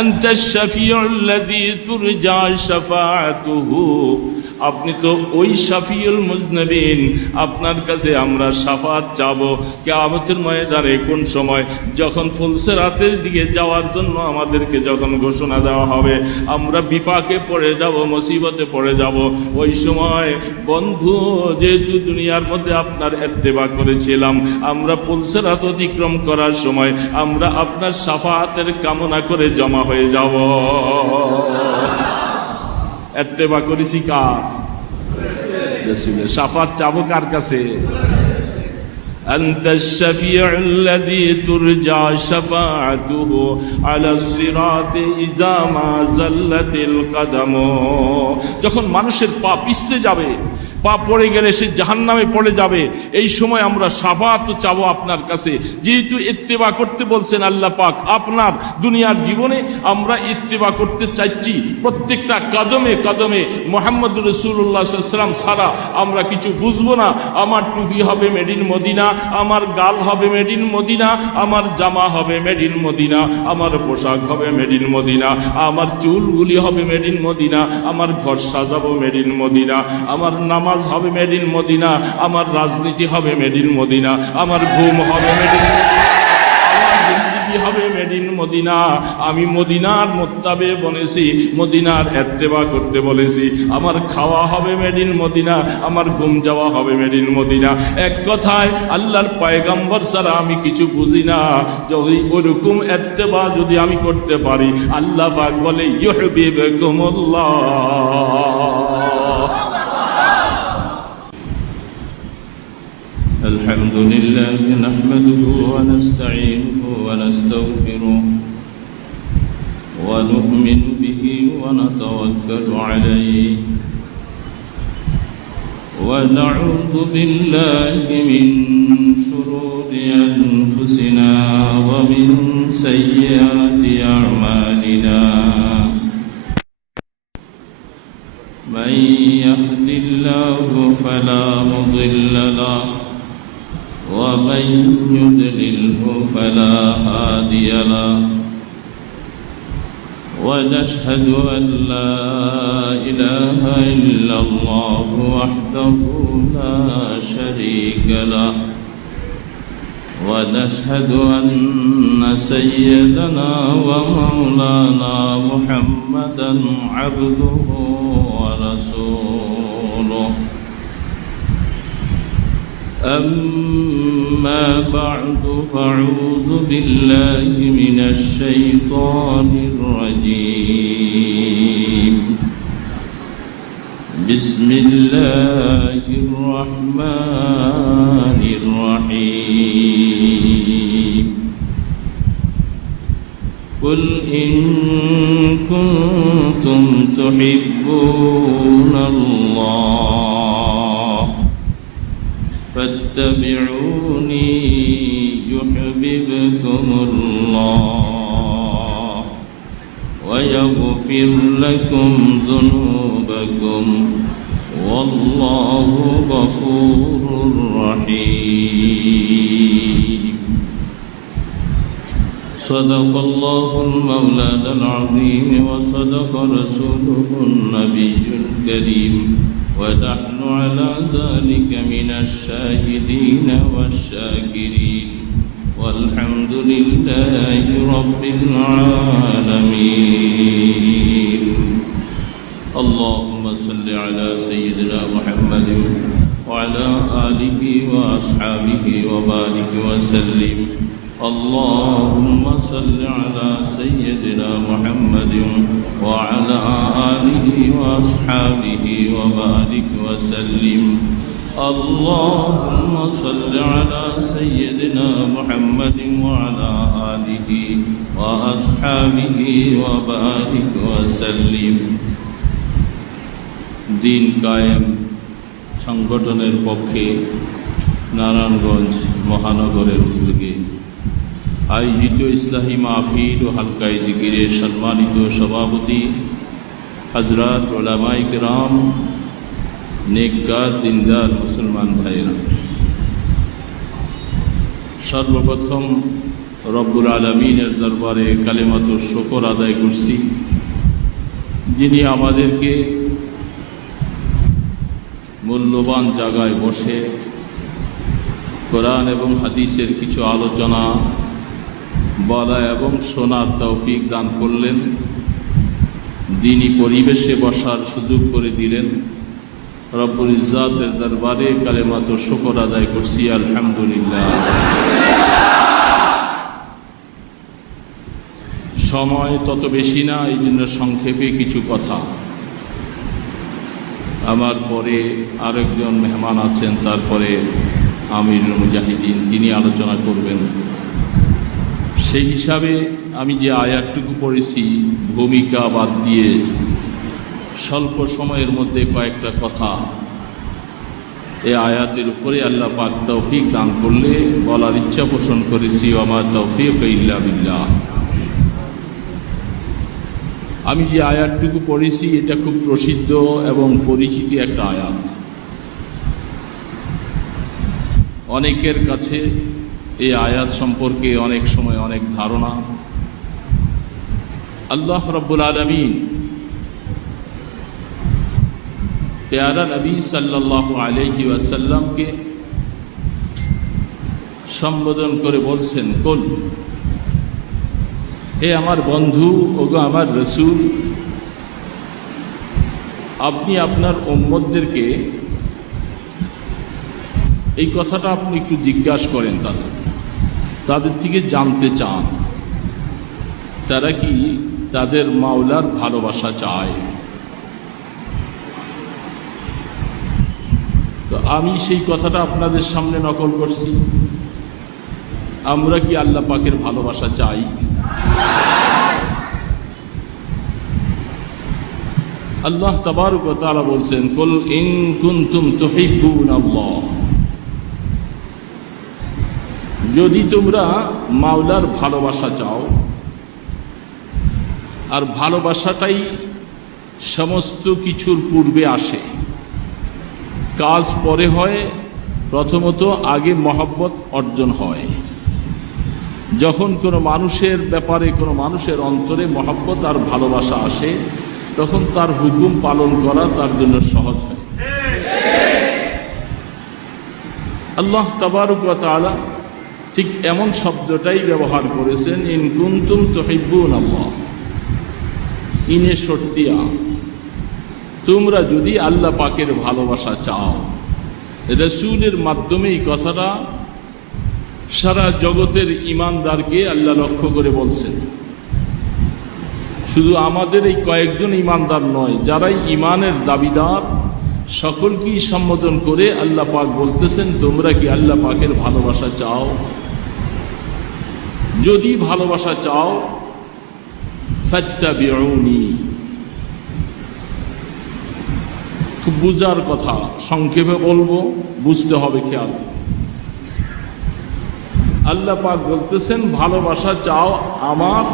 আনতাশ শাফিউল্লাযী তুরজা শাফাআতুহু, আপনি তো ওই শাফিউল মুজনিবিন, আপনার কাছে আমরা শাফাত চাবো কিয়ামতের ময়দানে। কোন সময়? যখন ফুলসিরাতের দিকে যাওয়ার জন্য আমাদেরকে যখন ঘোষণা দেওয়া হবে, আমরা বিপাকে পড়ে যাব, মুসিবতে পড়ে যাব, ওই সময় বন্ধু যেহেতু দুনিয়ার মধ্যে আপনার ইত্তেবা করেছিলাম, আমরা ফুলসিরাত অতিক্রম করার সময় আমরা আপনার শাফাতের কামনা করে জমা হয়ে যাব। ইত্তেবা করেছি কার? রাসূলের। শাফাত চাবো কার কাছে? আনতাশ শাফিউল্লাযী তুরজা শাফাআতুহু আলাস সিরাতি ইযা মা যাল্লাতিল কদম। যখন মানুষের পা পিছলে যাবে, পা পড়ে গেলে সে জাহান্নামে পড়ে যাবে, এই সময় আমরা শাফাত চাবো আপনার কাছে। যেহেতু ইত্তেবা করতে বলছেন আল্লাহ পাক, আপনার দুনিয়ার জীবনে আমরা ইত্তেবা করতে চাইছি। প্রত্যেকটা কদমে কদমে মুহাম্মদুর রাসূলুল্লাহ সাল্লাল্লাহু আলাইহি ওয়াসাল্লাম ছাড়া আমরা কিছু বুঝবো না। আমার টুপি হবে মেড ইন মদিনা, আমার গাল হবে মেড ইন মদিনা, আমার জামা হবে মেড ইন মদিনা, আমার পোশাক হবে মেড ইন মদিনা, আমার চুলগুলি হবে মেড ইন মদিনা, আমার ঘর সাজাবো মেড ইন মদিনা, আমার নামাজ হবে মেড ইন মদিনা, আমার রাজনীতি হবে মেড ইন মদিনা, আমার ঘুম হবে মেড ইন মদিনা, আমার জিন্দেগি হবে মেড ইন মদিনা। আমি মদিনার মোত্তাবে বলেছি, মদিনার ইত্তেবা করতে বলেছি। আমার খাওয়া হবে মেড ইন মদিনা, আমার ঘুম যাওয়া হবে মেড ইন মদিনা। এক কথায় আল্লাহর পয়গম্বর ছাড়া আমি কিছু বুঝি না। যদি ওরকম ইত্তেবা যদি আমি করতে পারি, আল্লাহ পাক বলে ইউহিব্বুকুমুল্লাহ। الحمد لله نحمده ونستعينه ونستغفره ونؤمن به ونتوكل عليه ونعوذ بالله من شرور أنفسنا ومن سيئات أعمالنا من يهد الله فلا مضل له ومن يضلله فلا هادي له ونشهد أن لا إله إلا الله وحده لا شريك له ونشهد أن سيدنا ومولانا محمدا عبده ورسوله. أما بعد فأعوذ بالله من الشيطان الرجيم. بسم الله الرحمن الرحيم. قل إن كنتم تحبون الله فاتبعوني يحببكم الله ويغفر لكم ذنوبكم والله غفور رحيم. صدق الله المولى العظيم وصدق رسوله النبي الكريم ونحن على ذلك من الشاهدين والشاكرين والحمد لله رب العالمين. اللهم صل على سيدنا محمد وعلى آله وأصحابه وبارك وسلم. اللهم صل على سيدنا محمد وعلى آله وأصحابه وبارك وسلم. اللهم صل على سيدنا محمد وعلى آله وأصحابه وبارك وسلم. দিন কায়েম সংগঠনের পক্ষে নারায়ণগঞ্জ মহানগরের উদ্যোগে আয়োজিত ইসলাহী মাহফিল ও হালকায়ে জিকিরের সম্মানিত সভাপতি হযরত উলামায়ে কেরাম, নেককার দিনদার মুসলমান ভাইয়েরা, সর্বপ্রথম রব্বুল আলামিনের দরবারে কালিমাতুর শুকর আদায় করছি, যিনি আমাদেরকে মূল্যবান জায়গায় বসে কোরআন এবং হাদিসের কিছু আলোচনা বলা এবং শোনার তৌফিক দান করলেন, দ্বীনি পরিবেশে বসার সুযোগ করে দিলেন। রব্বুল ইজ্জাতের দরবারে কালিমাতুর শুকর আদায় করছি, আলহামদুলিল্লাহ। সময় তত বেশি না, এই জন্য সংক্ষেপে কিছু কথা। আমার পরে আরেকজন মেহমান আছেন, তারপরে আমিরুল মুজাহিদিন, তিনি আলোচনা করবেন। সেই হিসাবে আমি যে আয়াতটুকু পড়েছি, ভূমিকা বাদ দিয়ে স্বল্প সময়ের মধ্যে কয়েকটা কথা এই আয়াতের উপরে আল্লাহ পাক তৌফিক দান করলে বলার ইচ্ছা পোষণ করেছি। ওয়া তৌফিক ইল্লা বিল্লাহ। আমি যে আয়াতটুকু পড়েছি এটা খুব প্রসিদ্ধ এবং পরিচিত একটা আয়াত। অনেকের কাছে এই আয়াত সম্পর্কে অনেক সময় অনেক ধারণা। আল্লাহ রাব্বুল আলামিন প্যারা নবী সাল্লাল্লাহু আলাইহি ওয়াসাল্লামকে সম্বোধন করে বলছেন, কুল, হে আমার বন্ধু, ওগো আমার রসূল, আপনি আপনার উম্মতদেরকে এই কথাটা আপনি একটু জিজ্ঞাসা করেন, তাদের থেকে জানতে চান তারা কি তাদের মাওলার ভালোবাসা চায়। তো আমি সেই কথাটা আপনাদের সামনে নকল করছি। আমরা কি আল্লাহ পাকের ভালোবাসা চাই? আল্লাহ তাবারক ওয়া তাআলা বলছেন, কুল ইন কুনতুম তুহিব্বুনাল্লাহ, যদি তোমরা মাওলার ভালোবাসা চাও, আর ভালোবাসাটাই সমস্ত কিছুর পূর্বে আসে, কাজ পরে হয়, প্রথমত আগে মহব্বত অর্জন হয়। যখন কোনো মানুষের ব্যাপারে, কোনো মানুষের অন্তরে মহব্বত আর ভালোবাসা আসে, তখন তার হুকুম পালন করা তার জন্য সহজ হয়। আল্লাহ তাবারক ওয়া তাআলা ঠিক এমন শব্দটাই ব্যবহার করেছেন, ইন কুনতুম তুহিব্বুনাল্লাহ, ইনে শর্তিয়া, তোমরা যদি আল্লাহ পাকের ভালোবাসা চাও। রাসূলের মাধ্যমে এই কথাটা সারা জগতের ঈমানদারকে আল্লাহ লক্ষ্য করে বলছেন। শুধু আমাদের এই কয়েকজন ঈমানদার নয়, যারাই ঈমানের দাবিদার সকলকেই সম্বোধন করে আল্লাহ পাক বলতেছেন, তোমরা কি আল্লাহ পাকের ভালোবাসা চাও? যদি ভালোবাসা চাও, ফাত্তাবিউনি, খুব বুঝার কথা, সংক্ষেপে বলবো, বুঝতে হবে, খেয়াল। আল্লাহ পাক বলতেছেন ভালোবাসা চাও আমার,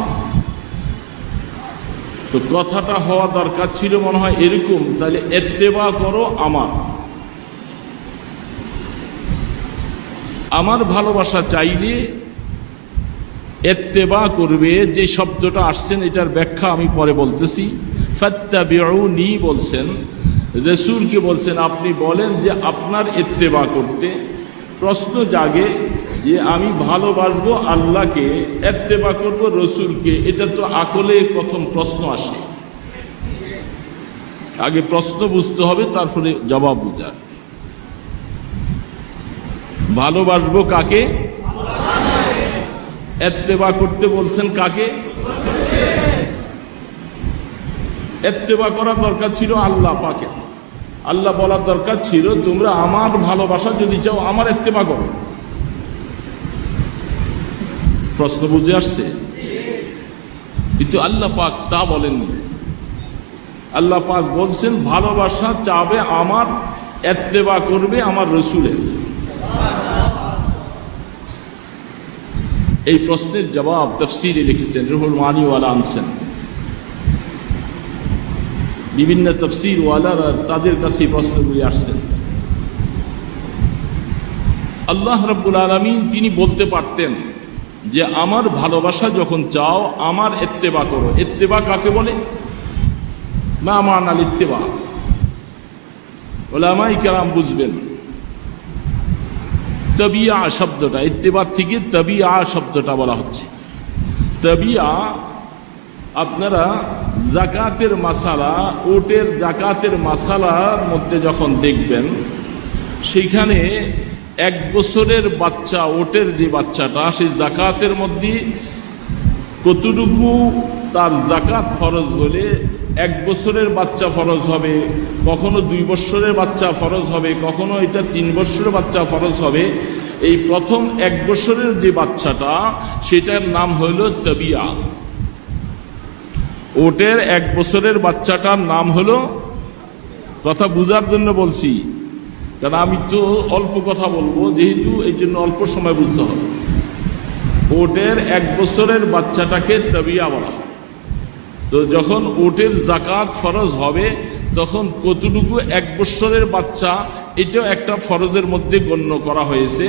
তো কথাটা হওয়া দরকার ছিল মনে হয় এরকম, তাহলে ইত্তেবা করো আমার ভালোবাসা চাইলে ইত্তেবা করবে। যে শব্দটা আসছেন এটার ব্যাখ্যা আমি পরে বলতেছি। ফাত্তাবিউনি বলছেন, রাসূলকে বলছেন আপনি বলেন যে আপনার ইত্তেবা করতে। প্রশ্ন জাগে যে আমি ভালোবাসবো আল্লাহকে, ইত্তেবা করবো রসুলকে, এটা তো আকলে প্রথম প্রশ্ন আসে। আগে প্রশ্ন বুঝতে হবে, তারপরে জবাব বুঝার। ভালোবাসবো কাকে? ইত্তেবা করতে বলছেন কাকে? ইত্তেবা করার দরকার ছিল আল্লাহ পাকে। আল্লাহ বলার দরকার ছিল তোমরা আমার ভালোবাসা যদি চাও আমার ইত্তেবা করো। প্রশ্ন বুঝে আসছে? কিন্তু আল্লাহ পাক তা বলেননি। আল্লাহ পাক বলছেন ভালোবাসা চাবে আমার, ইত্তেবা করবে আমার রসুলের। এই প্রশ্নের জবাব তাফসীরে লিখেছেন, রুহুল মানিওয়ালা আনছেন। বিভিন্ন তাফসীর ওয়ালারা তাদের কাছে প্রশ্নগুলি আসছেন। আল্লাহ রাব্বুল আলামিন তিনি বলতে পারতেন যে আমার ভালোবাসা যখন চাও আমার ইত্তেবা করো। ইত্তেবা কাকে বলে? মা মানাল ইত্তেবা, উলামায়ে কেরাম বুঝবেন। তাবিয়া শব্দটা, ইত্তেবা থেকে তাবিয়া শব্দটা বলা হচ্ছে। তাবিয়া আপনারা জাকাতের মাসালা, ওটের জাকাতের মাসালার মধ্যে যখন দেখবেন, সেইখানে 1 বছরের বাচ্চা, ওটের যে বাচ্চাটা, সেই জাকাতের মধ্যে কতটুকু তার জাকাত ফরজ হলে 1 বছরের বাচ্চা ফরজ হবে, কখনো 2 বছরের বাচ্চা ফরজ হবে, কখনো এটা 3 বছরের বাচ্চা ফরজ হবে। এই প্রথম 1 বছরের যে বাচ্চাটা, সেটার নাম হইল তাবিয়া। ওটের 1 বছরের বাচ্চাটার নাম হলো, কথা বুঝার জন্য বলছি, কারণ আমি তো অল্প কথা বলবো, যেহেতু এই জন্য অল্প সময় বুঝতে হবে। ওটের 1 বছরের বাচ্চাটাকে তাবিয়া বলা হয়। তো যখন ওটের জাকাত ফরজ হবে, তখন কতটুকু 1 বছরের বাচ্চা, এটাও একটা ফরজের মধ্যে গণ্য করা হয়েছে,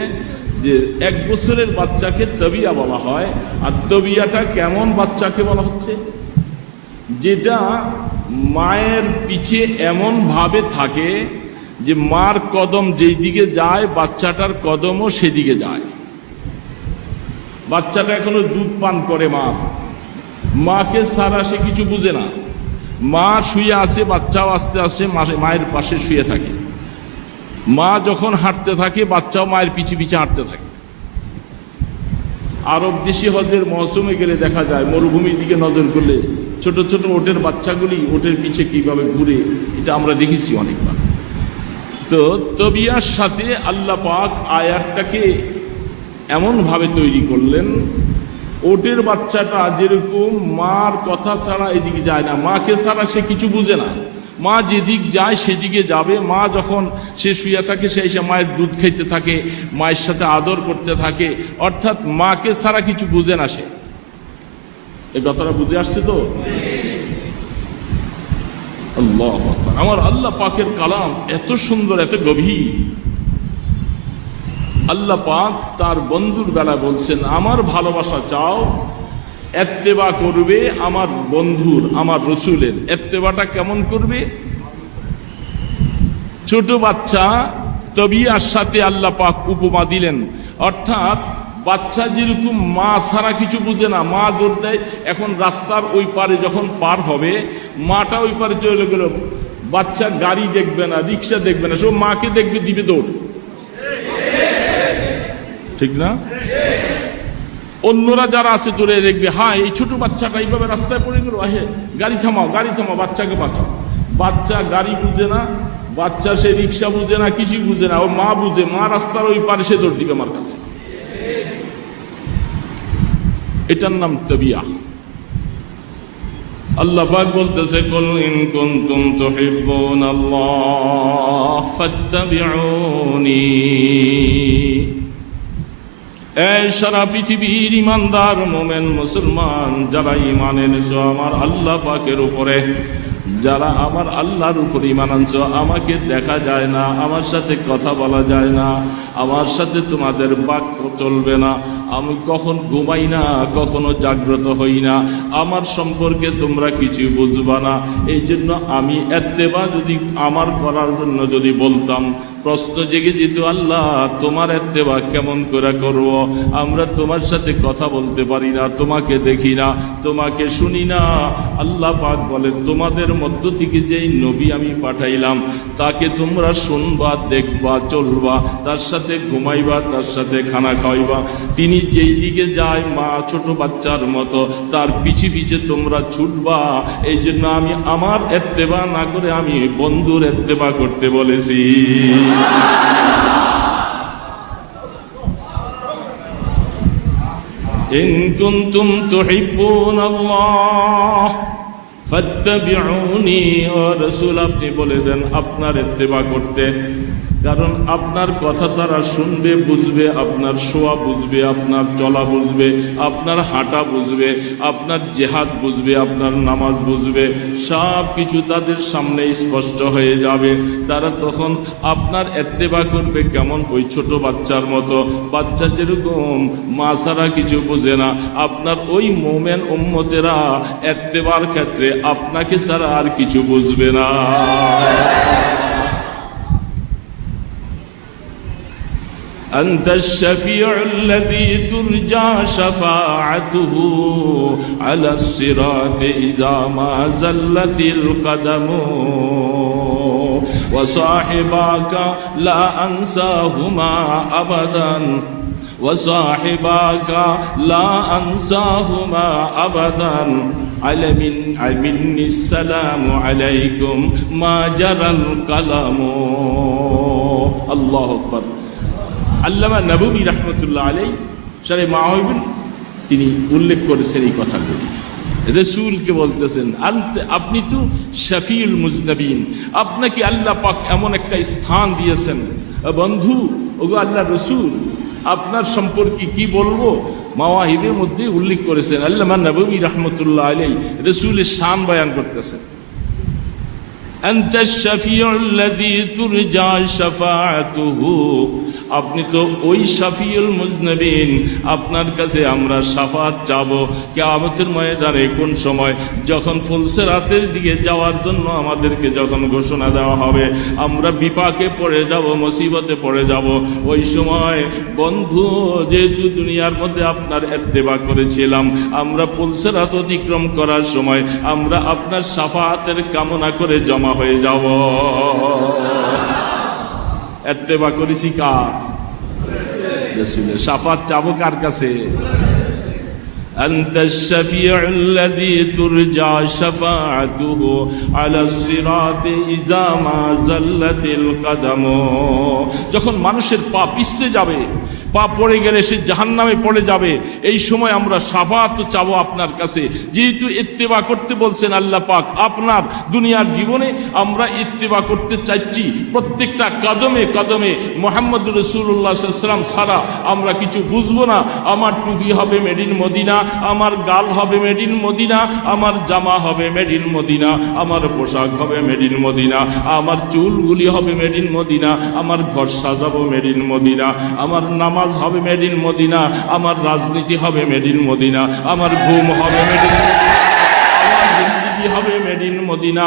যে 1 বছরের বাচ্চাকে তাবিয়া বলা হয়। আর তাবিয়াটা কেমন বাচ্চাকে বলা হচ্ছে? যেটা মায়ের পিছে এমন ভাবে থাকে যে মার কদম যেই দিকে যায়, বাচ্চাটার কদমও সেদিকে যায়। বাচ্চাটা এখনো দুধ পান করে, মাকে ছাড়া সে কিছু বুঝে না। মা শুয়ে আছে, বাচ্চাও আস্তে আস্তে মায়ের পাশে শুয়ে থাকে। মা যখন হাঁটতে থাকে, বাচ্চাও মায়ের পিছে পিছে হাঁটতে থাকে। আরব দেশে হজের মৌসুমে গেলে দেখা যায়, মরুভূমির দিকে নজর করলে ছোট ছোট ওটের বাচ্চাগুলি ওটের পিছে কিভাবে ঘুরে, এটা আমরা দেখেছি অনেকবার। তো তবিয়ার সাথে আল্লাহ পাক আয়াতটাকে এমনভাবে তৈরি করলেন, ওটের বাচ্চাটা যেরকম মার কথা ছাড়া এদিকে যায় না, মাকে ছাড়া সে কিছু বুঝে না। মা যেদিক যায় সেদিকে যাবে। মা যখন সে শুয়ে থাকে, সে এসে মায়ের দুধ খেতে থাকে, মায়ের সাথে আদর করতে থাকে, অর্থাৎ মাকে ছাড়া কিছু বুঝে না সে। এই কথাটা বুঝে আসছে তো? আল্লাহ আকবার। আমার আল্লাহ পাকের কালাম এত সুন্দর, এত গভীর। আল্লাহ পাক তার বন্ধুর বেলায় বলছেন, আমার ভালোবাসা চাও, ইত্তেবা করবে আমার বন্ধুর, আমার রসুলের। ইত্তেবাটা কেমন করবে? ছোট বাচ্চা তবিয়ার সাথে আল্লাহ পাক উপমা দিলেন। অর্থাৎ বাচ্চা যেরকম মা ছাড়া কিছু বুঝে না, মা দৌড় দেয়। এখন রাস্তার ওই পারে যখন পার হবে, মাটা ওই পারে চলে গেল, বাচ্চা গাড়ি দেখবে না, রিক্সা দেখবে না, সব মাকে দেখবে, দিবে দৌড়। ঠিক না? অন্যরা যারা আছে দূরে দেখবে, হ্যাঁ এই ছোট বাচ্চাটা এইভাবে রাস্তায় পড়ে গেল, আহে গাড়ি থামাও, গাড়ি থামাও, বাচ্চাকে বাঁচাও। বাচ্চা গাড়ি বুঝে না, বাচ্চা সে রিক্সা বুঝে না, কিছু বুঝে না। ও মা বুঝে, মা রাস্তার ওই পারে, সে দৌড় দিবে আমার কাছে। এটার নাম তাবিয়া। আল্লাহ পাক বলতেছে, কুল ইন কুনতুম তুহিব্বুনাল্লাহ ফাত্তাবিউনি। এই সারা পৃথিবীর ইমানদার মোমেন মুসলমান যারা ঈমান এনেছো আমার আল্লাহ পাকের উপরে, যারা আমার আল্লাহর উপর ঈমান আনছো, আমাকে দেখা যায় না, আমার সাথে কথা বলা যায় না, আমার সাথে তোমাদের বাক্য চলবে না, আমি কখন ঘুমাই না, কখনো জাগ্রত হই না, আমার সম্পর্কে তোমরা কিছু বুঝবা না। এই জন্য আমি ইত্তেবা যদি আমার করার জন্য যদি বলতাম, প্রশ্ন জেগে যেত, আল্লাহ তোমার ইত্তেবা কেমন করে করব? আমরা তোমার সাথে কথা বলতে পারি না, তোমাকে দেখি না, তোমাকে শুনি না। আল্লাহ পাক বলেন, তোমাদের মধ্য থেকে যেই নবী আমি পাঠাইলাম, তাকে তোমরা শুনবা, দেখবা, চলবা, তার সাথে ঘুমাইবা, তার সাথে খানা খাওয়াইবা। তিনি যেই দিকে যায়, মা ছোট বাচ্চার মতো তার পিছে পিছে তোমরা ছুটবা। এই জন্য আমি আমার ইত্তেবা না করে আমি বন্ধুর ইত্তেবা করতে বলেছি। ইন কুনতুম তুহিব্বুনাল্লাহ ফাত্তাবিউনি। ও রাসূল, আপনি বলে দেন আপনার ইত্তেবা করতে। কারণ আপনার কথা তারা শুনবে, বুঝবে, আপনার শোয়া বুঝবে, আপনার চলা বুঝবে, আপনার হাঁটা বুঝবে, আপনার জেহাদ বুঝবে, আপনার নামাজ বুঝবে, সব কিছু তাদের সামনে স্পষ্ট হয়ে যাবে। তারা তখন আপনার ইত্তেবা করবে কেমন? ওই ছোট বাচ্চার মতো। বাচ্চা যেরকম মা ছাড়া কিছু বুঝে না, আপনার ওই মোমেন উম্মতেরা ইত্তেবার ক্ষেত্রে আপনাকে ছাড়া আর কিছু বুঝবে না। أنت الشفيع الذي ترجى شفاعته على الصراط إذا ما زلت القدم وصاحباك لا أنساهما أبدا وصاحباك لا أنساهما أبدا مني السلام عليكم ما جرى القلم الله أكبر। আল্লামা নববী রহমতুল্লাহ আলাইহি শারে মাওয়াহিবুল তিনি উল্লেখ করেছেন এই কথাগুলি। রাসূলকে বলতেছেন, আপনি তো শফিউল মুজনবিন, আপনাকে আল্লাহ পাক এমন একটা স্থান দিয়েছেন। বন্ধু, ওগো আল্লাহ রসুল, আপনার সম্পর্কে কি বলবো? মাওয়াহিবের মধ্যে উল্লেখ করেছেন। আল্লামা নববী রহমতুল্লাহ আলাইহি রাসূলের শান বয়ান করতেছেন। أنت الشفيع الذي ترجى شفاعته, আপনি তো ওই শফিউল মুজনবিন, আপনার কাছে আমরা শাফাত চাবো কিয়ামতের ময়দানে। কোন সময়? যখন ফুলসিরাতের দিকে যাওয়ার জন্য আমাদেরকে যখন ঘোষণা দেওয়া হবে, আমরা বিপাকে পড়ে যাব, মুসিবতে পড়ে যাব, ওই সময় বন্ধু, যেহেতু দুনিয়ার মধ্যে আপনার ইত্তেবা করেছিলাম, আমরা ফুলসিরাত অতিক্রম করার সময় আমরা আপনার শাফাতের কামনা করে জমা হয়ে যাব। ইত্তেবা করেছি কার? রাসূলের। শাফাত চাবো কার কাছে? أنت الشفيع الذي ترجى شفاعته على الصراط إذا ما زلت القدم, যখন মানুষের পা পিছলে যাবে, পা পড়ে গেলে সে জাহান্নামে পড়ে যাবে, এই সময় আমরা শাফাত চাবো আপনার কাছে। যেহেতু ইত্তেবা করতে বলছেন আল্লাহ পাক, আপনার দুনিয়ার জীবনে আমরা ইত্তেবা করতে চাইছি। প্রত্যেকটা কদমে কদমে মুহাম্মদুর রাসূলুল্লাহ সাল্লাল্লাহু আলাইহি ওয়াসাল্লাম ছাড়া আমরা কিছু বুঝবো না। আমার টুপি হবে মেড ইন মদিনা, আমার গাল হবে মেড ইন মদিনা, আমার জামা হবে মেড ইন মদিনা, আমার পোশাক হবে মেড ইন মদিনা, আমার চুলগুলি হবে মেড ইন মদিনা, আমার ঘর সাজাবো মেড ইন মদিনা, আমার নামাজ হবে মেড ইন মদিনা, আমার রাজনীতি হবে মেড ইন মদিনা, আমার ঘুম হবে মেড ইন মদিনা, আমার জিন্দেগি হবে মেড ইন মদিনা।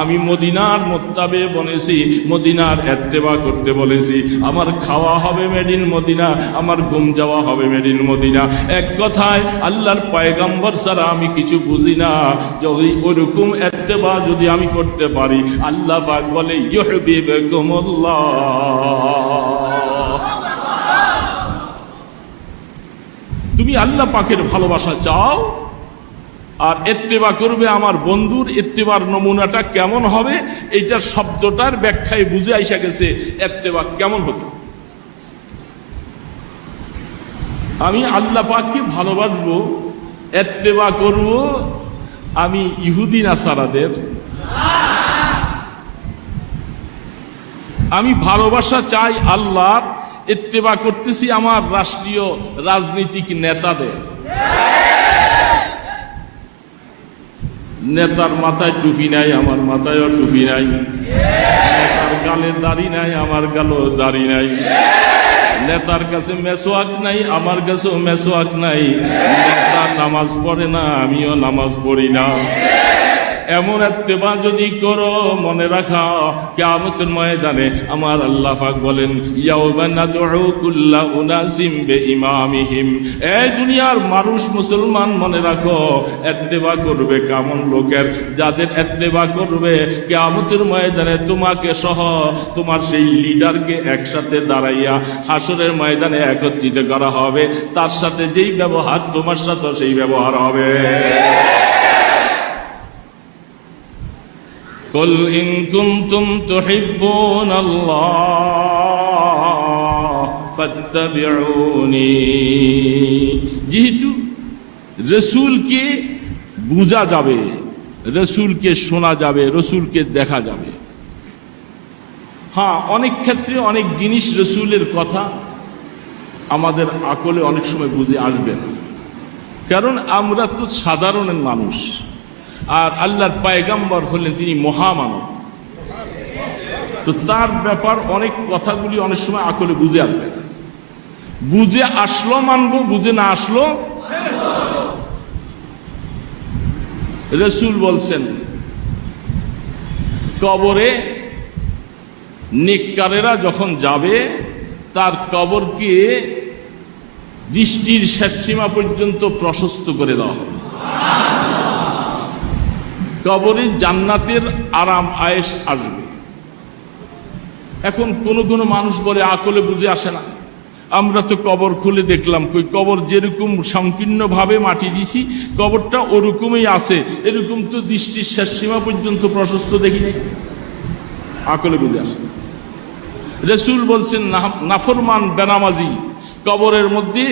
আমি মদিনার মোত্তাবে বলেছি, মদিনার ইত্তেবা করতে বলেছি। আমার খাওয়া হবে মেড ইন মদিনা, আমার ঘুম যাওয়া হবে মেড ইন মদিনা। এক কথায় আল্লাহর পয়গম্বর ছাড়া আমি কিছু বুঝি না। যদি ওরকম ইত্তেবা যদি আমি করতে পারি, আল্লাহ পাক বলে ইউহিব্বুকুমুল্লাহ। তুমি আল্লাহ পাকের ভালোবাসা চাও আর ইত্তেবা করবে আমার বন্ধুর। ইত্তেবার নমুনাটা কেমন হবে, এইটার শব্দটার ব্যাখ্যায় বুঝে আইসা গেছে ইত্তেবা কেমন হতো। আমি আল্লাহ পাককে ভালোবাসবো, ইত্তেবা করব আমি ইহুদি নাসারাদের। আমি ভালোবাসা চাই আল্লাহর, ইত্তেবা করতেছি আমার রাষ্ট্রীয় রাজনীতিক নেতাদের। নেতার মাথায় টুপি নাই, আমার মাথায়ও টুপি নাই। নেতার গালে দাড়ি নাই, আমার গালেও দাড়ি নাই। নেতার কাছে মেসওয়াক নাই, আমার কাছেও মেসওয়াক নাই। নেতা নামাজ পড়ে না, আমিও নামাজ পড়ি না। এমন ইত্তেবা যদি করো, মনে রাখা কিয়ামতের ময়দানে আমার আল্লাহ পাক বলেন ইয়াউমা নাদউ কুল্লা উনাসিম বিইমামিহিম। এই দুনিয়ার মানুষ, মুসলমান, মনে রাখো ইত্তেবা করবে কেমন লোকের? যাদের ইত্তেবা করবে কিয়ামতের ময়দানে তোমাকে সহ তোমার সেই লিডারকে একসাথে দাঁড়াইয়া হাসরের ময়দানে একত্রিত করা হবে। তার সাথে যেই ব্যবহার তোমার সাথে সেই ব্যবহার হবে। قل إن كنتم تحبون الله فاتبعوني। যেহেতু রসুলকে বুঝা যাবে, রসুলকে শোনা যাবে, রসুলকে দেখা যাবে, হ্যাঁ, অনেক ক্ষেত্রে অনেক জিনিস রসুলের কথা আমাদের আকলে অনেক সময় বুঝে আসবে না, কারণ আমরা তো সাধারণ মানুষ, আর আল্লাহর পয়গম্বর হলেন তিনি মহামানব। তো তার ব্যাপার অনেক কথাগুলি অনেক সময় আকলে বুঝে আসবে না। বুঝে আসলো মানবো, বুঝে না আসলো। রসুল বলছেন কবরে নেককারেরা যখন যাবে তার কবরকে দৃষ্টির শেষ সীমা পর্যন্ত প্রশস্ত করে দেওয়া হবে। কবরে জান্নাতের আরাম আয়েশ আসবে। এখন কোন মানুষ বলে আকলে বুঝে আসে না, আমরা তো কবর খুলে দেখলাম, কই কবর যেরকম সংকীর্ণভাবে মাটি দিছি কবরটা ওরকমই আছে, এরকম তো দৃষ্টির শেষ সীমা পর্যন্ত প্রশস্ত দেখি নাই, আকলে বুঝে আসে। রসুল বলছেন নাফরমান বেনামাজি কবরের মধ্যে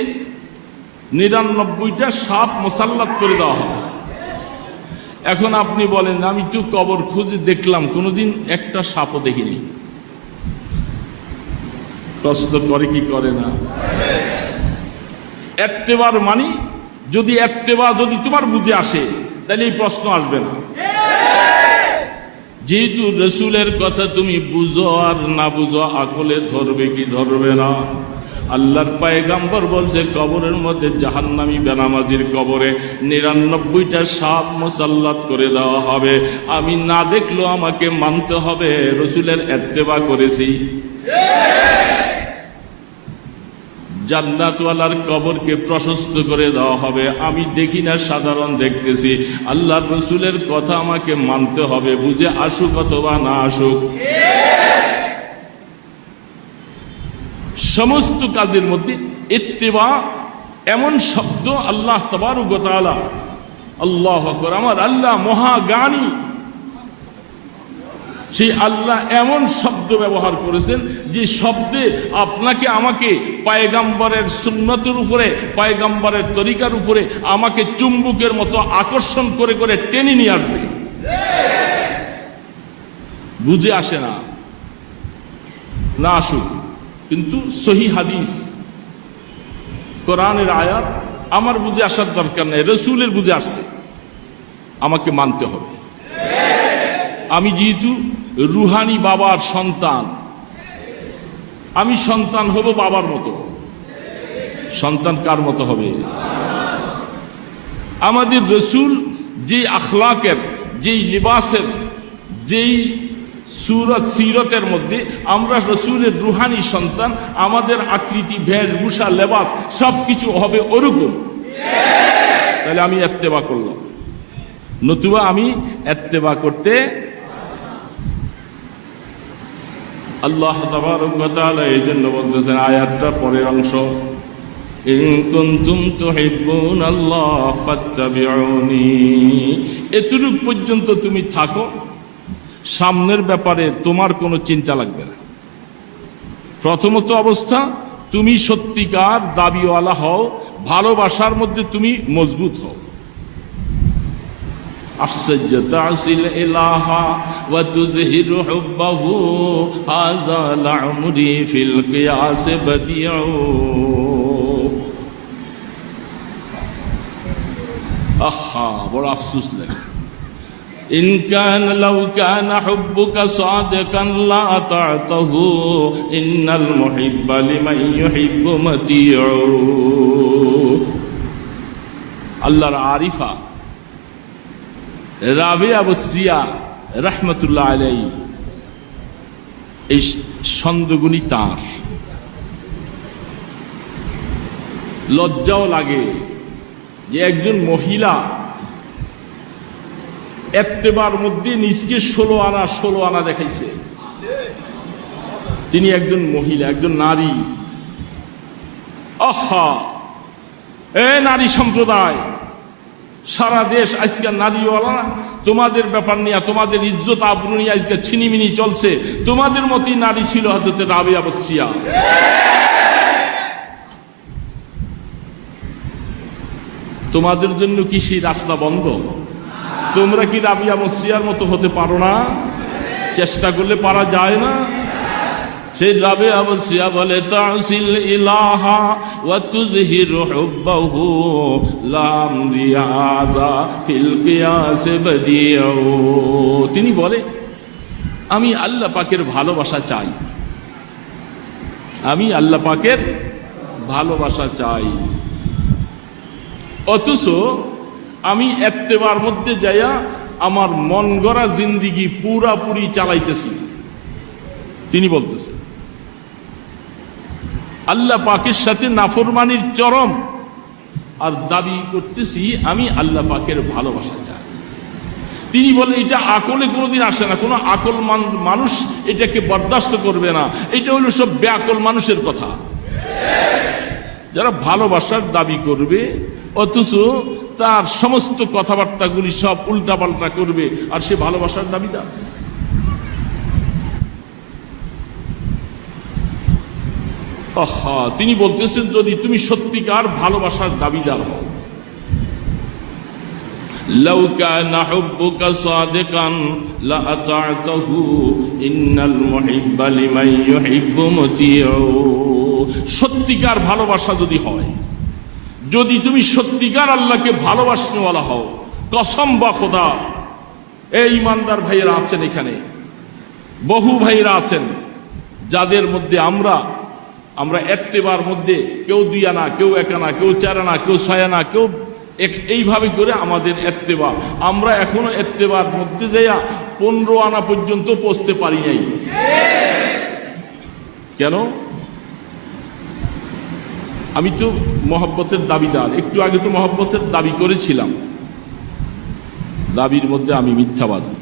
99টা সাপ মোসাল্লাত করে দেওয়া হবে। এখন আপনি বলেন আমি তো কবর খুঁজে দেখলাম, কোনোদিন একটা সাপও দেখিনি। প্রশ্ন করে কি করে না? এত্তেবার মানি, যদি এত্তেবা যদি তোমার বুঝে আসে তাহলে এই প্রশ্ন আসবে না। যেহেতু রসুলের কথা তুমি বুঝো আর না বুঝো, আকলে ধরবে কি ধরবে না? আল্লাহর পয়গম্বর বলছে কবরের মধ্যে জাহান্নামী বেনামাজির কবরে 99টা সাপ মুসাল্লাত করে দেওয়া হবে। আমি না দেখলেও আমাকে মানতে হবে রসুলের ইত্তেবা করেছি। জান্নাতওয়ালার কবরকে প্রশস্ত করে দেওয়া হবে। আমি দেখি না, সাধারণ দেখতেছি। আল্লাহর রসুলের কথা আমাকে মানতে হবে, বুঝে আসুক অথবা না আসুক। সমস্ত কাজের মধ্যে ইত্তেবা এমন শব্দ আল্লাহ তাবারক ওয়া তাআলা, আল্লাহু আকবার, আমার আল্লাহ মহাজ্ঞানী, সেই আল্লাহ এমন শব্দ ব্যবহার করেছেন যে শব্দে আপনাকে আমাকে পয়গম্বরের সুন্নতের উপরে, পয়গম্বরের তরিকার উপরে আমাকে চুম্বকের মতো আকর্ষণ করে করে টেনে নিয়ে আসবে। বুঝে আসে না, না আসুক, কিন্তু সহি হাদিস কোরআনের আয়াত আমার বুঝে আসার দরকার নেই, রসুলের বুঝে আসছে, আমাকে মানতে হবে। আমি যেহেতু রুহানি বাবার সন্তান, আমি সন্তান হব বাবার মতো। সন্তান কার মতো হবে? আমাদের রসুল যেই আখলাকের, যেই লিবাসের, যেই সুরত সিরতের মধ্যে আমরা রসুলের রুহানি সন্তান, আমাদের আকৃতি, বেশভূষা, লেবাস সবকিছু হবে ওরকম। তাহলে আমি ইত্তেবা করলাম, নতুবা আমি ইত্তেবা করতে। আল্লাহ তাবারক ওয়া তাআলা এই জন্য বলতেছেন আয়াতটা পরের অংশ, ইন কুনতুম তুহিব্বুনাল্লাহ ফাত্তাবিউনি। এতটুক পর্যন্ত তুমি থাকো, সামনের ব্যাপারে তোমার কোনো চিন্তা লাগবে না। প্রথমত অবস্থা, তুমি সত্যিকার দাবিওয়ালা হও, ভালোবাসার মধ্যে তুমি মজবুত হও। আশ্চর্য তাসিল ইলাহা ওয়া তুযহিরু হুব্বাহু হাযা লা'মরি ফিল কিয়াস বাদিউ। আহা, বড় আফসোস লাগে। ইন কান লাউ কানা হুব্বুকা সাদিকান লা আতা'তাহু ইন্নাল মুহিব্বা লিমান ইউহিব্বু মাতিউ। আল্লাহর আরিফা রাবিয়া বসরিয়া রাহমাতুল্লাহ আলাইহি, এই ছন্দগুলি তার। লজ্জাও লাগে যে একজন মহিলা ইত্তেবার মধ্যে নিজকে 16 আনা দেখাইছে। তিনি একজন মহিলা, একজন নারী। আহা, এ নারী সম্প্রদায়, সারা দেশ আজকে নারীওয়ালা, তোমাদের ব্যাপার নিয়ে, তোমাদের ইজ্জত আবরু নিয়ে আজকে ছিনিমিনি চলছে। তোমাদের মতই নারী ছিল হযরত রাবিয়া বসরিয়া। তোমাদের জন্য কি সেই রাস্তা বন্ধ? তোমরা কি রাবিয়া বসরিয়ার মতো হতে পারো না? চেষ্টা করলে পারা যায় না? সেই রাবিয়া বসিয়া বলে তাসিল ইলাহা ওয়া তুযহিরু হুব্বাহু লাম রিয়াজা ফিল কিয়াস বদিউ। তিনি বলে আমি আল্লাহ পাকের ভালোবাসা চাই, আমি আল্লাহ পাকের ভালোবাসা চাই, অথচ আমি এত্তেবার মধ্যে যাইয়া আমার মন গড়া জিন্দিগি পুরাপুরি চালাইতেছি। তিনি বলতেছেন আল্লাহ পাকের সাথে নাফরমানির চরম, আর দাবি করতেছি আমি আল্লাহ পাকের ভালোবাসা চাই। তিনি বলে এটা আকলে কোনোদিন আসে না, কোনো আকল মানুষ এটাকে বরদাস্ত করবে না। এটা হলো সব বেআকল মানুষের কথা, যারা ভালোবাসার দাবি করবে অথচ তার সমস্ত কথাবার্তাগুলি সব উল্টাপাল্টা করবে, আর সে ভালোবাসার দাবিদার। তিনি বলতেছেন যদি তুমি সত্যিকার ভালোবাসার দাবিদার হও, লাউ কানা হুব্বুকা সাদিকান লা আতা'তাহু ইন্নাল মুহিব্বা লিমান ইউহিব্বু মুতিউ। সত্যিকার ভালোবাসা যদি হয়, যদি তুমি সত্যিকার আল্লাহকে ভালোবাসনেওয়ালা হও, কসম বা খোদা, এই ইমানদার ভাইয়েরা আছেন এখানে, বহু ভাইয়েরা আছেন যাদের মধ্যে আমরা এত্তেবার মধ্যে কেউ 2 আনা, কেউ 1 আনা, কেউ 4 আনা, কেউ 6 আনা, কেউ এইভাবে করে আমাদের এত্তেবা, আমরা এখনো এত্তেবার মধ্যে যাইয়া 15 আনা পর্যন্ত পৌঁছতে পারি নাই। কেন? আমি তো মহব্বতের দাবিদার, একটু আগে তো মহব্বতের দাবি করেছিলাম, দাবির মধ্যে আমি মিথ্যাবাদী।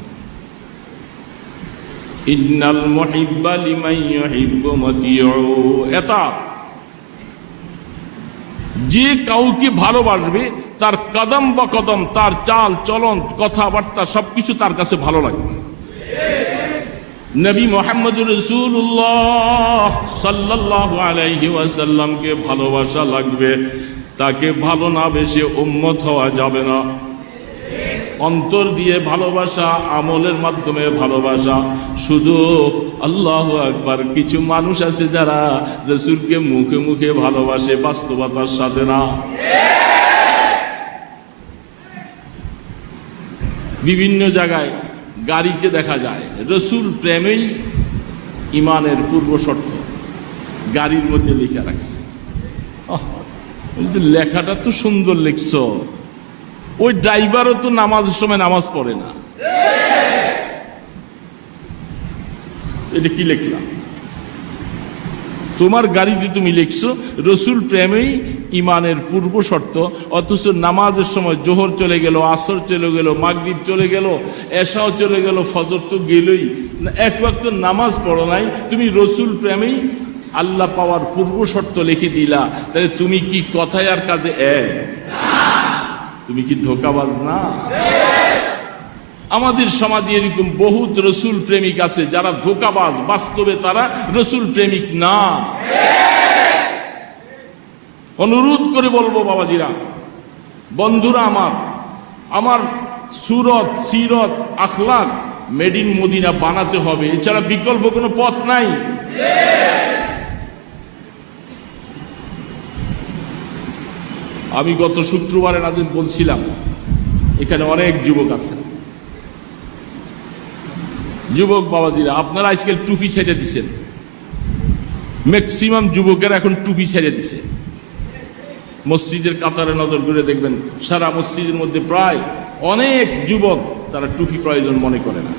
ইন্নাল মুহিব্বা লিমান ইউহিব্বু মুতিউ। এটা যে কাউকে ভালোবাসবে তার কদম বা কদম, তার চাল চলন, কথাবার্তা সবকিছু তার কাছে ভালো লাগবে। নবী মুহাম্মদুর রাসূলুল্লাহ সাল্লাল্লাহু আলাইহি ওয়াসাল্লামকে ভালোবাসা লাগবে, তাকে ভালো না বেশি উম্মত হওয়া যাবে না। অন্তর দিয়ে ভালোবাসা, আমলের মাধ্যমে ভালোবাসা। শুধু আল্লাহু আকবার, কিছু মানুষ আছে যারা রাসূলকে মুখে মুখে ভালোবাসে, বাস্তবতার সাথে না। বিভিন্ন জায়গায় গাড়িতে দেখা যায় রাসূল প্রেমেই ইমানের পূর্ব শর্ত গাড়ির মধ্যে লেখা রাখছে। লেখাটা তো সুন্দর লিখছ, ওই ড্রাইভারও তো নামাজের সময় নামাজ পড়ে না। এটা কি লিখলাম? তোমার গাড়িতে তুমি লিখছো রাসূল প্রেমেই ইমানের পূর্ব শর্ত, অথচ নামাজের সময় জোহর চলে গেল, আসর চলে গেল, মাগরিব চলে গেল, এশাও চলে গেল, ফজর তো গেলই, এক ওয়াক্ত নামাজ পড়ো নাই, তুমি রাসূল প্রেমেই আল্লাহ পাওয়ার পূর্ব শর্ত লিখে দিলা। তাহলে তুমি কি কথায় আর কাজে এক? তুমি কি ধোঁকাবাজ না? আমাদের সমাজে এরকম বহুত রাসূল প্রেমিক আছে যারা ধোঁকাবাজ, বাস্তবে তারা রাসূল প্রেমিক না। অনুরোধ করে বলবো বাবাজিরা, বন্ধুরা, আমার সুরত, সিরত, আখলাক মেড ইন মদিনা বানাতে হবে, এছাড়া বিকল্প কোনো পথ নাই। আমি গত শুক্রবারে নাদিন বলছিলাম এখানে অনেক যুবক আছে, যুবক বাবাজিরা, আপনারা আজকাল টুপি ছেড়ে দিচ্ছেন, ম্যাক্সিমাম যুবকেরা এখন টুপি ছেড়ে দিছে। মসজিদের কাতারে নজর করে দেখবেন সারা মসজিদের মধ্যে প্রায় অনেক যুবক তারা টুপি প্রয়োজন মনে করে না।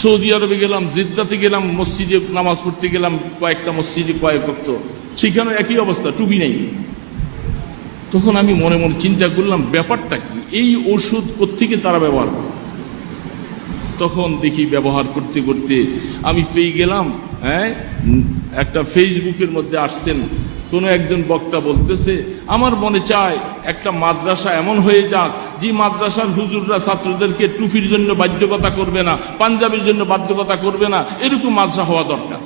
সৌদি আরবে গেলাম, জিদ্দাতে গেলাম, মসজিদে নামাজ পড়তে গেলাম, কয়েকটা মসজিদে কয়েক ওয়াক্ত, সেখানে একই অবস্থা, টুপি নেই। তখন আমি মনে মনে চিন্তা করলাম ব্যাপারটা কি, এই ওষুধ কোত্থেকে তারা ব্যবহার করে। তখন দেখি ব্যবহার করতে করতে আমি পেয়ে গেলাম, একটা ফেসবুকের মধ্যে আসছেন কোনো একজন বক্তা বলতেছে, আমার মনে চায় একটা মাদ্রাসা এমন হয়ে যাক যে মাদ্রাসার হুজুররা ছাত্রদেরকে টুপির জন্য বাধ্যকতা করবে না, পাঞ্জাবির জন্য বাধ্যকতা করবে না, এরকম মাদ্রাসা হওয়া দরকার।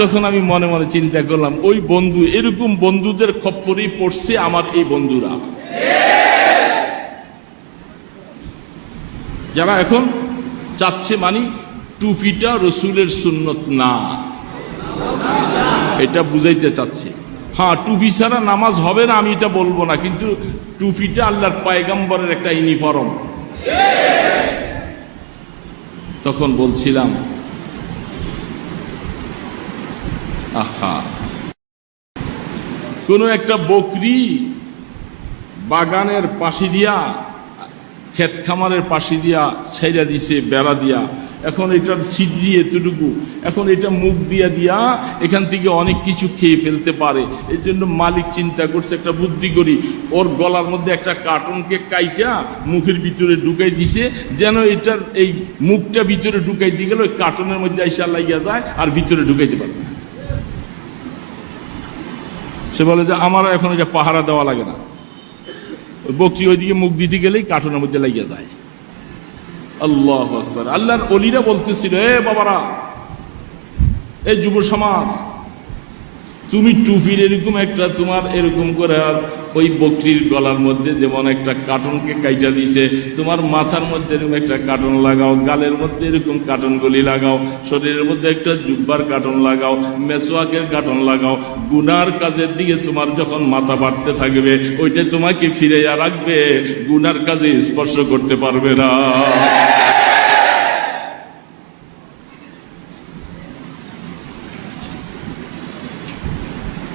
তখন আমি মনে মনে চিন্তা করলাম, ওই বন্ধু, এরকম বন্ধুদের খপ্পরেই পড়ছে আমার এই বন্ধুরা, যারা এখন চাচ্ছে মানে টুপিটা রসুলের সুন্নত না, এটা বুঝাইতে চাচ্ছে। হ্যাঁ, টুপি ছাড়া নামাজ হবে না আমি এটা বলবো না, কিন্তু টুপিটা আল্লাহর পয়গম্বরের একটা ইউনিফর্ম। তখন বলছিলাম আহা, কোন একটা বকরি বাগানের পাশে দিয়া, ক্ষেত খামারের পাশে দিয়া ছেড়া দিছে বেড়া দিয়া, এখন এটার ছিদ্রি এতটুকু, এখন এটা মুখ দিয়া দিয়া এখান থেকে অনেক কিছু খেয়ে ফেলতে পারে। এই জন্য মালিক চিন্তা করছে একটা বুদ্ধি করি, ওর গলার মধ্যে একটা কার্টনকে কাইটা মুখের ভিতরে ঢুকাই দিছে, যেন এটার এই মুখটা ভিতরে ঢুকাই দিয়ে গেল ওই কার্টনের মধ্যে আইসা লাগিয়া যায় আর ভিতরে ঢুকাইতে পারবে। সে বলে যে আমার এখন এটা পাহারা দেওয়া লাগে না, বকরি ওইদিকে মুখ দিতে গেলেই কার্টনের মধ্যে লাগিয়া যায়। আল্লাহু আকবার। আল্লাহর ওলিরা বলতেছিল, এ বাবারা, এই যুব সমাজ, তুমি টুপির এরকম একটা তোমার এরকম করে আর ওই বকরির গলার মধ্যে যেমন একটা কার্টনকে কাইটা দিছে, তোমার মাথার মধ্যে এরকম একটা কার্টন লাগাও, গালের মধ্যে এরকম কার্টনগুলি লাগাও, শরীরের মধ্যে একটা জুব্বার কার্টন লাগাও, মেসওয়াকের কার্টন লাগাও। গুনার কাজের দিকে তোমার যখন মাথা বাড়তে থাকবে, ওইটা তোমাকে ফিরাইয়া রাখবে, গুনার কাজে স্পর্শ করতে পারবে না।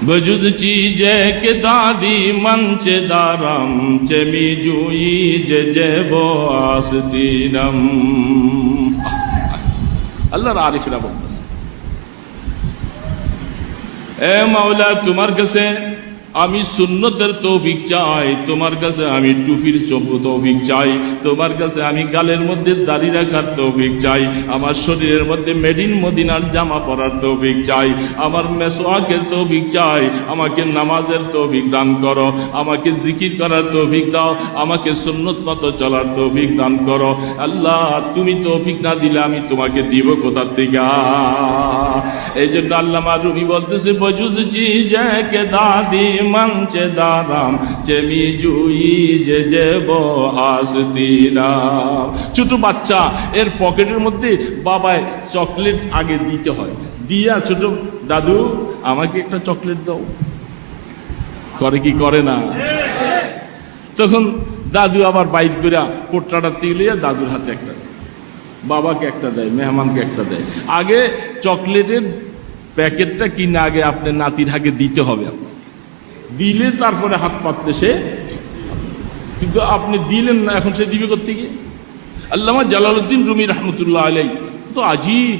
बजुज चीजे के दादी मंचे दारम चमी जुई जे जेबो आस्तीनम। আল্লাহর আরিফরা বলতেছে, এ মাওলা, তোমার কাছে আমি সুন্নতের তৌফিক চাই, তোমার কাছে আমি টুপির তৌফিক চাই, তোমার কাছে আমি গালের মধ্যে দাড়ি রাখার তৌফিক চাই, আমার শরীরের মধ্যে মেড ইন মদিনার জামা পরার তৌফিক চাই, আমার মেসওয়াকের তৌফিক চাই, আমাকে নামাজের তৌফিক দান করো, আমাকে জিকির করার তৌফিক দাও, আমাকে সুন্নত মতো চলার তৌফিক দান করো। আল্লাহ, তুমি তৌফিক না দিলে আমি তোমাকে দিব কোথার থেকে? এই জন্য আল্লামা রুমি বলতেছে, বজুজি যে দাদি মঞ্চে দারাম চেমি জুই যে যেব আস্তিনাম। ছোট বাচ্চা, এর পকেটের মধ্যে বাবায় চকলেট আগে দিতে হয়, দিয়া ছোট দাদু আমাকে একটা চকলেট দাও, করে কি করে না? তখন দাদু আবার বাইর করে পোট্টাটা তুলিয়া দাদুর হাতে একটা, বাবাকে একটা দেয়, মেহমানকে একটা দেয়। আগে চকলেটের প্যাকেটটা কিনে আগে আপনার নাতির হাতে দিতে হবে, দিলে তারপরে হাত পাতলে সে, কিন্তু আপনি দিলেন না, এখন সে দিবে কোত্থেকে? আল্লামা জালালউদ্দিন রুমি রহমতুল্লাহ আলাইহি তো আজীব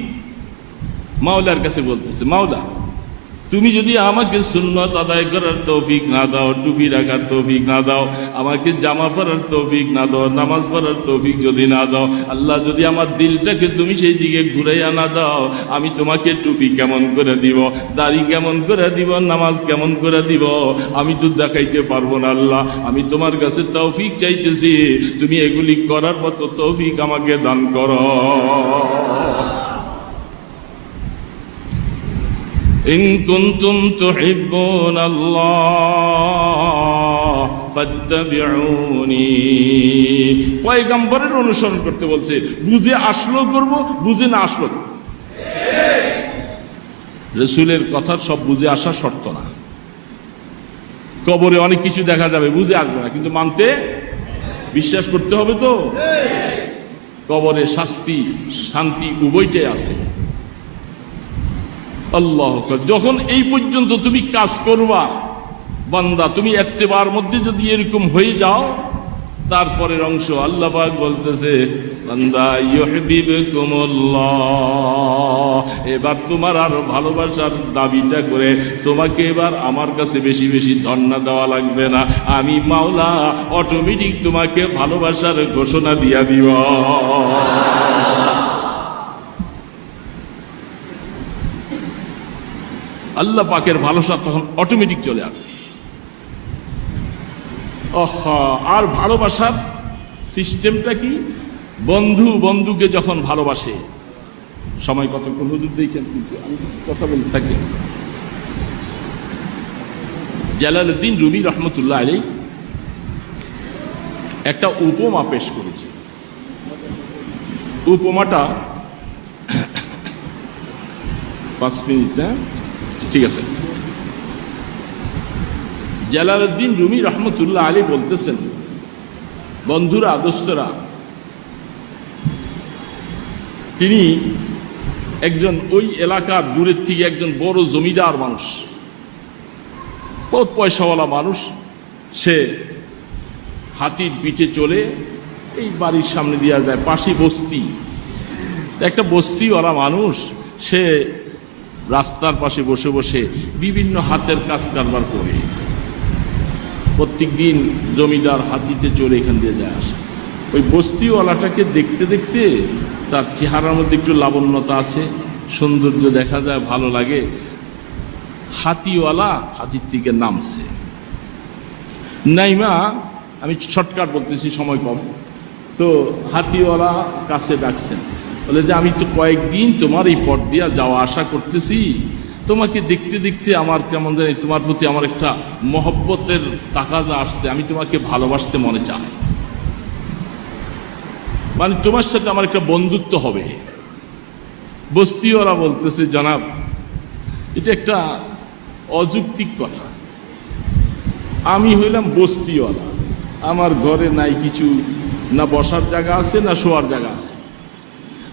মাওলার কাছে বলতেছে, মাওলা, তুমি যদি আমাকে সুন্নত আদায় করার তৌফিক না দাও, টুপি রাখার তৌফিক না দাও, আমাকে জামা পরার তৌফিক না দাও, নামাজ পড়ার তৌফিক যদি না দাও, আল্লাহ, যদি আমার দিলটাকে তুমি সেই দিকে ঘুরাইয়া না দাও, আমি তোমাকে টুপি কেমন করে দিব, দাড়ি কেমন করে দিব, নামাজ কেমন করে দিব, আমি তো দেখাইতে পারবো না। আল্লাহ, আমি তোমার কাছে তৌফিক চাইতেছি, তুমি এগুলি করার মতো তৌফিক আমাকে দান করো। ইন কুনতুম তুহিব্বুনাল্লাহ ফাত্তাবিউনি। পয়গম্বরের অনুসরণ করতে বলছে, বুঝে আসলো করব, বুঝে না আসলো। রাসূলের কথা সব বুঝে আসা শর্ত না। কবরে অনেক কিছু দেখা যাবে, বুঝে আসবে না, কিন্তু মানতে বিশ্বাস করতে হবে তো। কবরে শাস্তি শান্তি উভয়টাই আছে। আল্লাহ, যখন এই পর্যন্ত তুমি কাজ করবা বান্দা, তুমি ইত্তেবার মধ্যে যদি এরকম হয়ে যাও, তারপরের অংশ আল্লাহ পাক বলতেছে, বান্দা ইউহিব্বুকুমুল্লাহ, এবার তোমার আর ভালোবাসার দাবিটা করে তোমাকে এবার আমার কাছে বেশি বেশি ধন্না দেওয়া লাগবে না, আমি মাওলা অটোমেটিক তোমাকে ভালোবাসার ঘোষণা দিয়া দিব। আল্লাহ পাকের ভালোবাসা তখন অটোমেটিক চলে আসবে। আর ভালোবাসার সিস্টেমটা কি? বন্ধু বন্ধুকে যখন ভালোবাসে, সময় কতক্ষণ হুজুর দেখেন, কিন্তু আমি কথা বলতে থাকি। জালালউদ্দিন রুমি রহমতুল্লাহ আলাইহি একটা উপমা পেশ করেছে। উপমাটা 5 মিনিট, ঠিক আছে। জালালউদ্দিন রুমি রহমতুল্লাহ আলী বলতেছেন, বন্ধুরা, আদর্শরা, তিনি একজন ওই এলাকার দূরের থেকে একজন বড় জমিদার মানুষ, বহুত পয়সাওয়ালা মানুষ। সে হাতির পিঠে চলে এই বাড়ির সামনে দেওয়া যায়, পাশে বস্তি, একটা বস্তিওয়ালা মানুষ। সে রাস্তার পাশে বসে বসে বিভিন্ন হাতের কাজ কারবার করে প্রত্যেক দিন জমিদার হাতিতে চলে এখান দিয়ে যায় আসে। ওই বস্তিওয়ালাটাকে দেখতে দেখতে তার চেহারার মধ্যে একটু লাবণ্যতা আছে, সৌন্দর্য দেখা যায়, ভালো লাগে। হাতিওয়ালা হাতির থেকে নামছে, নাইমা, আমি শর্টকাট বলতেছি, সময় কম, তো হাতিওয়ালা কাছে ডাকছেন, বলে যে আমি তো কয়েকদিন তোমার এই পথ দিয়া যাওয়া আসা করতেছি, তোমাকে দেখতে দেখতে আমার কেমন জানি তোমার প্রতি আমার একটা মহব্বতের তাকাজা আসছে, আমি তোমাকে ভালোবাসতে মনে চাই, মানে তোমার সাথে আমার একটা বন্ধুত্ব হবে। বস্তিওয়ালা বলতেছে, জনাব, এটা একটা অযৌক্তিক কথা। আমি হইলাম বস্তিওয়ালা, আমার ঘরে নাই কিছু, না বসার জায়গা আছে না শোয়ার জায়গা আছে,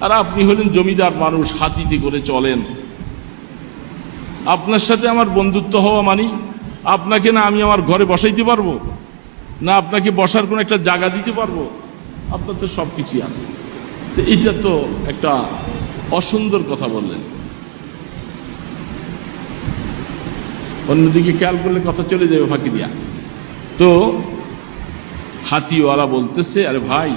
আর আপনি হলেন জমিদার মানুষ, হাতিতে করে চলেন। আপনার সাথে আমার বন্ধুত্ব হওয়া মানি আপনাকে না আমি আমার ঘরে বসাইতে পারবো, না আপনাকে বসার কোনো একটা জায়গা দিতে পারবো, আপনার তো সব কিছুই আছে। তো এটা তো একটা অসুন্দর কথা বললেন। অন্যদিকে খেয়াল করলে কথা চলে যাবে ফাঁকি দিয়া। তো হাতিওয়ালা বলতেছে, আরে ভাই,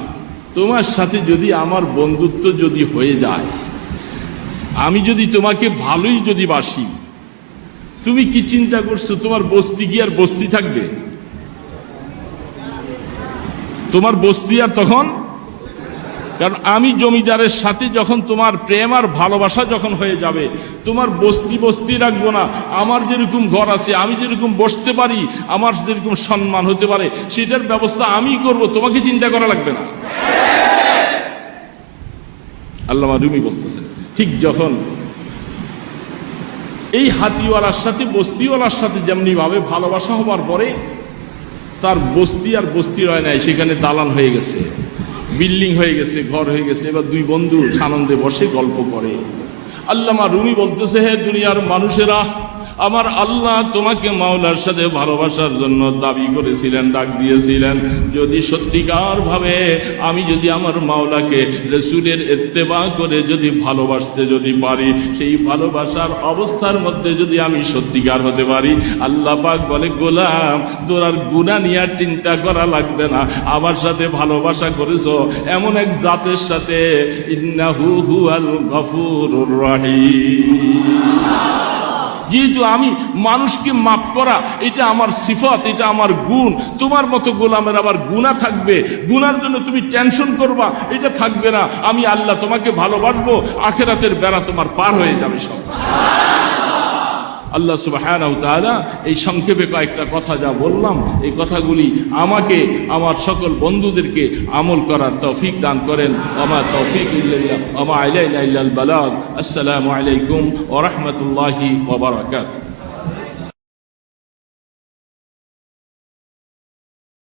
তোমার সাথে যদি আমার বন্ধুত্ব যদি হয়ে যায়, আমি যদি তোমাকে ভালোই যদি বাসি, তুমি কি চিন্তা করছো তোমার বস্তি কি আর বস্তি থাকবে? তোমার বস্তি আর তখন, কারণ আমি জমিদারের সাথে যখন তোমার প্রেম আর ভালোবাসা যখন হয়ে যাবে, তোমার বস্তি বস্তি রাখবো না। আমার যেরকম ঘর আছে, আমি যেরকম বসতে পারি, আমার যেরকম সম্মান হতে পারে, সেটার ব্যবস্থা আমি করব, তোমাকে চিন্তা করা লাগবে না। আল্লামা রুমি বলতেছেন, ঠিক যখন এই হাতিওয়ালার সাথে বস্তিওয়ালার সাথে যেমনি ভাবে ভালোবাসা হবার পরে তার বস্তি আর বস্তি রয় নাই, সেখানে দালান হয়ে গেছে, বিল্ডিং হয়ে গেছে, ঘর হয়ে গেছে। এবার দুই বন্ধু আনন্দে বসে গল্প করে। আল্লামা রুমি বলতেছে, হে দুনিয়ার মানুষেরা, আমার আল্লাহ তোমাকে মাওলার সাথে ভালোবাসার জন্য দাবি করেছিলেন, ডাক দিয়েছিলেন। যদি সত্যিকার ভাবে আমি যদি আমার মাওলাকে রাসূলের ইত্তেবা করে যদি ভালোবাসতে যদি পারি, সেই ভালোবাসার অবস্থার মধ্যে যদি আমি সত্যিকার হতে পারি, আল্লাহ পাক বলে, গোলাম, তোর আর গুনাহ নিয়ে আর চিন্তা করা লাগবে না। আমার সাথে ভালোবাসা করেছো এমন এক জাতের সাথে, ইন্নাহু হুয়াল গফুরুর রহিম। যেহেতু আমি মানুষকে মাফ করা, এটা আমার সিফাত, এটা আমার গুণ। তোমার মতো গোলামের আবার গুনাহ থাকবে, গুনার জন্য তুমি টেনশন করবা, এটা থাকবে না। আমি আল্লাহ তোমাকে ভালোবাসবো, আখিরাতের বেড়া তোমার পার হয়ে যাবে সব। আল্লাহ সুবহানাহু ওয়া তাআলা এই সংক্ষেপে কয়েকটা কথা যা বললাম, এই কথাগুলি আমাকে আমার সকল বন্ধুদেরকে আমল করার তৌফিক দান করেন। ওমা তৌফিক ইল্লা বিল্লাহ ওমা আলাইনা ইল্লাল বালাগ। আসসালামু আলাইকুম ওয়া রাহমাতুল্লাহি ওয়া বারাকাতুহু।